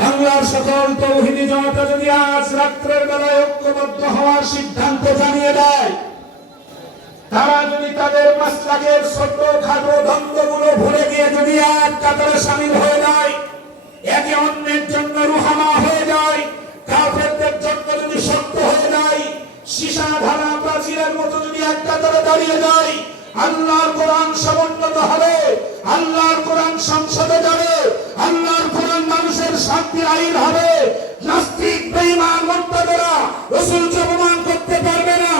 বাংলার সকল তৌহিদি জনতা যদি আজ রাত্রের বেলায় ঐক্যবদ্ধ হওয়ার সিদ্ধান্ত জানিয়ে দেয়, তারা যদি তাদের মাস্টাকের ছোট খাটো দ্বন্দ্বগুলো ভুলে গিয়ে যদি এক কাতারে সামিল হয়ে যায়, একে অন্যের জন্য রুহামা হয়ে যায়, কাফেরদের জন্য যদি সত্য হয়ে যায়, সীসা ধারা প্রাচীরের মতো যদি এক কাতারে দাঁড়িয়ে যায় আল্লাহর কোরআন সমুন্নত হবে, আল্লাহর কোরআন সংসদে যাবে, আল্লাহর কোরআন মানুষের শান্তি আইন হবে। নাস্তিক, বেঈমান মুর্তাদেরা রাসূলকে অপমান করতে পারবে না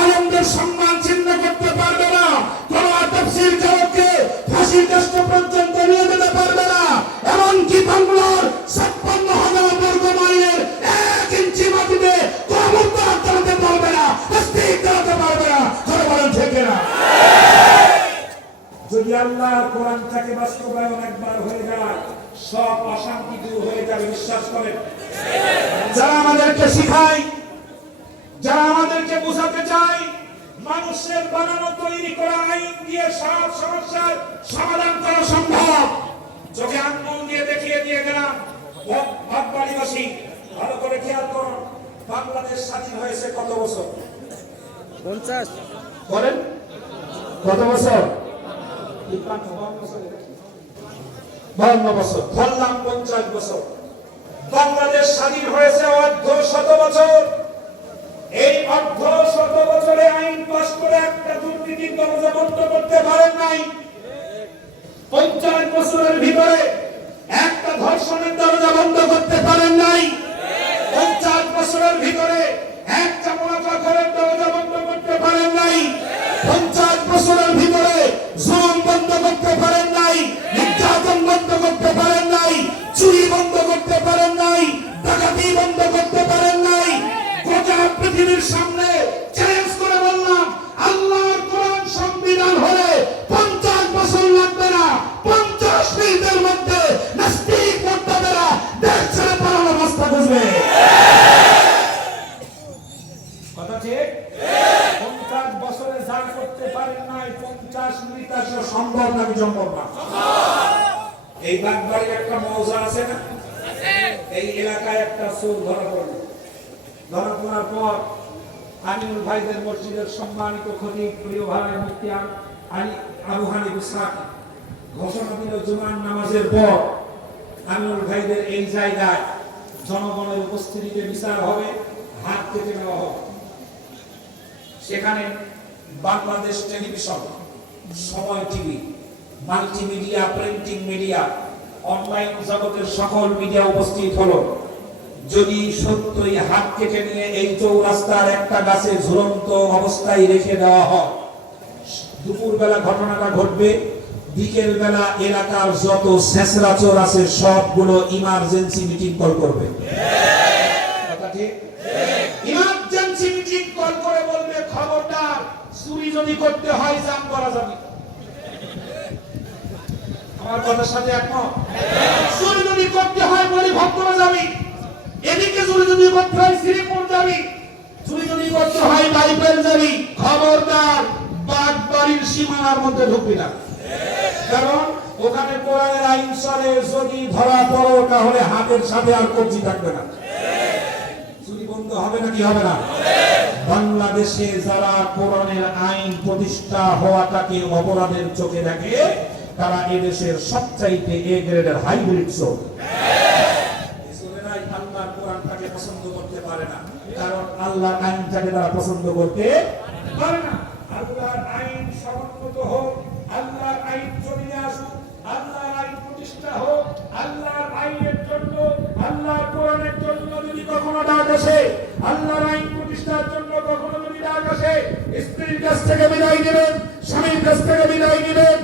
আনন্দের সম্মান চিহ্ন করতে পারবে না। কোন তাফসীর কারককে ফাঁসির বাস্তবায়ন একবার হয়ে যায় সব অশান্তি দূর হয়ে যাবে বিশ্বাস করেন। যারা আমাদেরকে শিখায় যারা আমাদেরকে বোঝাতে চায় মানুষের বানানো তৈরি করা আইন দিয়ে সব সমস্যার সমাধান করা সম্ভব। চোখে আঙ্গুল দিয়ে দেখিয়ে দিয়ে গেলাম ভাববাড়িবাসী ভালো করে খেয়াল করুন বাংলাদেশ স্বাধীন হয়েছে কত বছর? পঞ্চাশ। বলেন কত বছর। বাহান্ন বছর, ধরলাম পঞ্চাশ বছর। বাংলাদেশ স্বাধীন হয়েছে অর্ধ শত বছর। এই অর্ধ শত বছরে আইন পাশ করে একটা দুর্নীতির দরজা বন্ধ করতে পারেন নাই। পঞ্চাশ বছরের ভিতরে একটা ধর্ষণের দরজা বন্ধ করতে পারেন নাই। পঞ্চাশ বছরের ভিতরে একটা মুনাফা করার দরজা বন্ধ করতে পারেন নাই। পঞ্চাশ বছরের ভিতরে জুলুম বন্ধ করতে পারেন পারেন নাই ডাকাতি বন্ধ করতে পারেন নাই। গোটা পৃথিবীর সামনে চ্যালেঞ্জ করে বললাম আল্লাহর কোরআন সংবিধান হলে পঞ্চাশ বছর লাগবে না। পঞ্চাশ মিনিটের মধ্যে নাস্তিক মোর্তাদেরা দেশ ছেড়ে পালানোর রাস্তা খুঁজবে। কথা ঠিক? পঞ্চাশ বছরে যা করতে পারেন নাই পঞ্চাশ মিনিট আসলে সম্ভব নাকি সম্ভব না। এই বাগবাড়ির একটা মৌজা আছে না? এই এলাকায় একটা চোর ধরা পড়ল। ধরা পড়ার পর আমিনুল ভাইদের মসজিদের সম্মানিত খতিব প্রিয় ভাই মুফতি আল- আবু হানিফ ইসলামী ঘোষণা দিল জুমার নামাজের পর আমিনুল ভাইদের এই জায়গায় জনগণের উপস্থিতিতে বিচার হবে, হাত কেটে নেওয়া হবে। সেখানে Bangladesh television, Somoy TV, multimedia, printing media online জগতের সকল মিডিয়া উপস্থিত হলো। যদি সত্যই হাত কেটে নিয়ে এই চৌরাস্তার একটা গাছে ঝুলন্ত অবস্থায় রেখে দেওয়া হয় দুপুর বেলা ঘটনাটা ঘটবে বিকেল বেলা এলাকার যত শেষরা চোর আছে সবগুলো ইমার্জেন্সি মিটিং কল করবে। ইমার্জেন্সি মিটিং কল করে বলবে, খবরদার, চুরি যদি করতে হয়, জাম করা যাবে আমার কথার সাথে একমত? চুরি করতে হয় বলি ভোগ করা যাবে। এদিকে চুরি যদি করতে হয় শ্রীপুর যাবি। চুরি যদি করতে হয় বাইবেল যাবি। খবরদার বাগ সীমানার মধ্যে ঢুকবি না। কারণ ওখানে কোরআনের আইন চলে, যদি ধরা পড়ো, তাহলে হাতের সাথে আর কবজি থাকবে না। চুরি বন্ধ হবে নাকি হবে না? বাংলাদেশে যারা কোরআনের আইন প্রতিষ্ঠা হওয়াটাকে অপরাধের চোখে দেখে তারা এদেশের সবচাইতে এ গ্রেডের হাইব্রিড চোর। কারণ আইনটাকে তারা পছন্দ করতে পারে না। আল্লাহর আইন সমন্বিত হোক, আল্লাহর আইন আসুক, আল্লাহর আইন প্রতিষ্ঠা হোক, আল্লাহর আইনের জন্য, আল্লাহর কোরআনের জন্য যদি কখনো ডাক আসে, আল্লাহর আইন প্রতিষ্ঠার জন্য কখনো যদি ডাক আসে, স্ত্রীর কাছ থেকে বিদায় নেবেন, স্বামীর কাছ থেকে বিদায় কাছ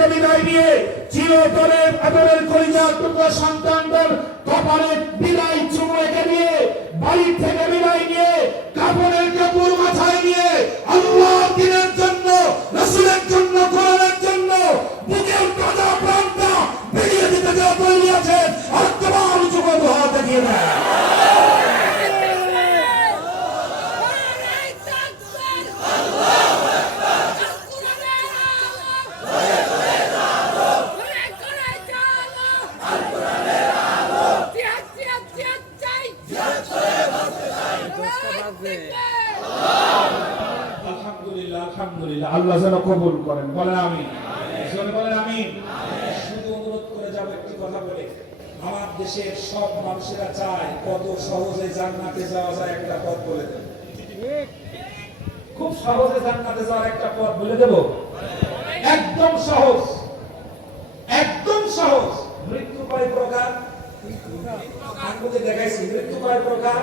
থেকে বিদায় নিয়ে চিরতরের আদরের কলিজা টুকরো সন্তানদের কপালে বিদায় চুমু রেখে দিয়ে বাড়ির থেকে বিদায় নিয়ে কাপড়ের কাপড় মাথায় নিয়ে, আল্লাহ দিনের জন্য, রসুলের জন্য, কোরআনের জন্য, বুকের কাদা প্রাণটা বেরিয়ে দিতে দেওয়া তৈরি আছেন আর তোমার যুগত হাত দেখিয়ে দেয় আল্লাহু আকবার যেন কবুল করেন। বলেন আমি বলেন আমি শুধু অনুরোধ করে যাব একটি কথা বলে। আমার দেশের সব মানুষেরা চায় কত সহজে জান্নাতে যাওয়া যায় একটা পথ বলে দেন খুব সহজে জান্নাতে যাওয়ার একটা পথ বলে দেব। একদম সহজ। একদম সহজ। মৃত্যু কয় প্রকার? আঙ্গুলে দেখাইছি। মৃত্যু কয় প্রকার?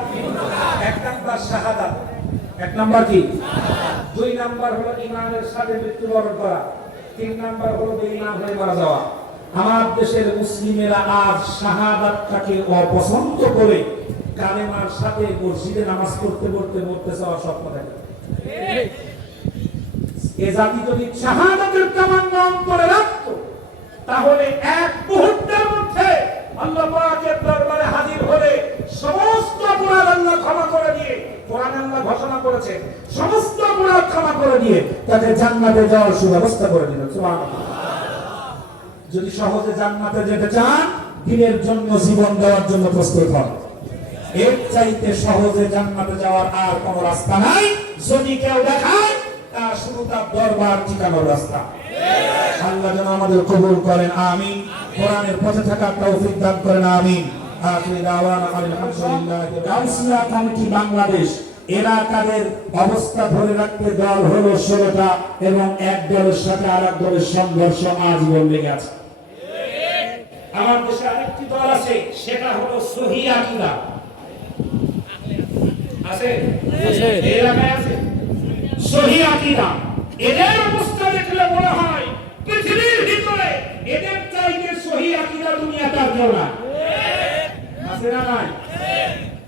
এক নাম্বার শাহাদাত। এক নাম্বার কি? দুই নাম্বার হলো ইমানের সাথে মৃত্যুবরণ করা। তিন নাম্বার হলো বেঈমান হয়ে মারা যাওয়া। আমার দেশের মুসলিমেরা আজ শাহাদাতটাকে অপছন্দ করে কালেমার সাথে মসজিদে নামাজ পড়তে পড়তে মরতে যাওয়ার স্বপ্ন দেখে। এ জাতি যদি শাহাদাতের কামান্না অন্তরে রাখতো, তাহলে এক মুহূর্তের মধ্যে আল্লাহ পাকের দরবারে হাজির হলে সমস্ত অপরাধ আল্লাহ ক্ষমা করে কোরআন আল্লাহ ঘোষণা সমস্ত ক্ষমা করে দিয়ে তাকে জান্নাতে যাওয়ার সুব্যবস্থা করে দিলেন যদি সহজে জান্নাতে যেতে চান, দিনের জন্য, জীবন দেওয়ার জন্য প্রস্তুত হন। এর চাইতে সহজে জান্নাতে যাওয়ার আর কোনো রাস্তা নাই। যদি কেউ দেখায়, তার তার দরবার ঠিকানোর রাস্তা। আল্লাহ যেন আমাদের কবুল করেন, আমিন। কোরআনের পথে থাকার তৌফিক দান করেন, আমিন। আখির দাওয়ানা আলহামদুলিল্লাহ বাংলাদেশ এলাকাদের অবস্থা ধরে রাখতে দল হলো ষোলোটা এবং এক দলের সাথে আর এক দলের সংঘর্ষ আজীবন লেগে আছে। আমার দেশে আরেকটি দল আছে সেটা হলো সহি আকিদা। আছে। এলাকায় আছে? সহি আকিদা। এদের অবস্থা দেখলে মনে হয় পৃথিবীর ভিতরে এদের চাইতে সহি আকিদা দুনিয়াতে আর কেউ না আছে না নাই?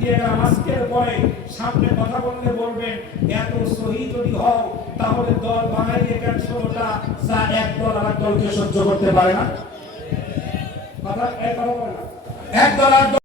দিয়ে গেলাম আজকের পরে সামনে কথা বললে বলবেন এত সহি যদি হও তাহলে দল বাঙালি কেন ষোলোটা যা এক দল আর দলকে সহ্য করতে পারে না। কথা এক কথা বলে না। এক দল আর দল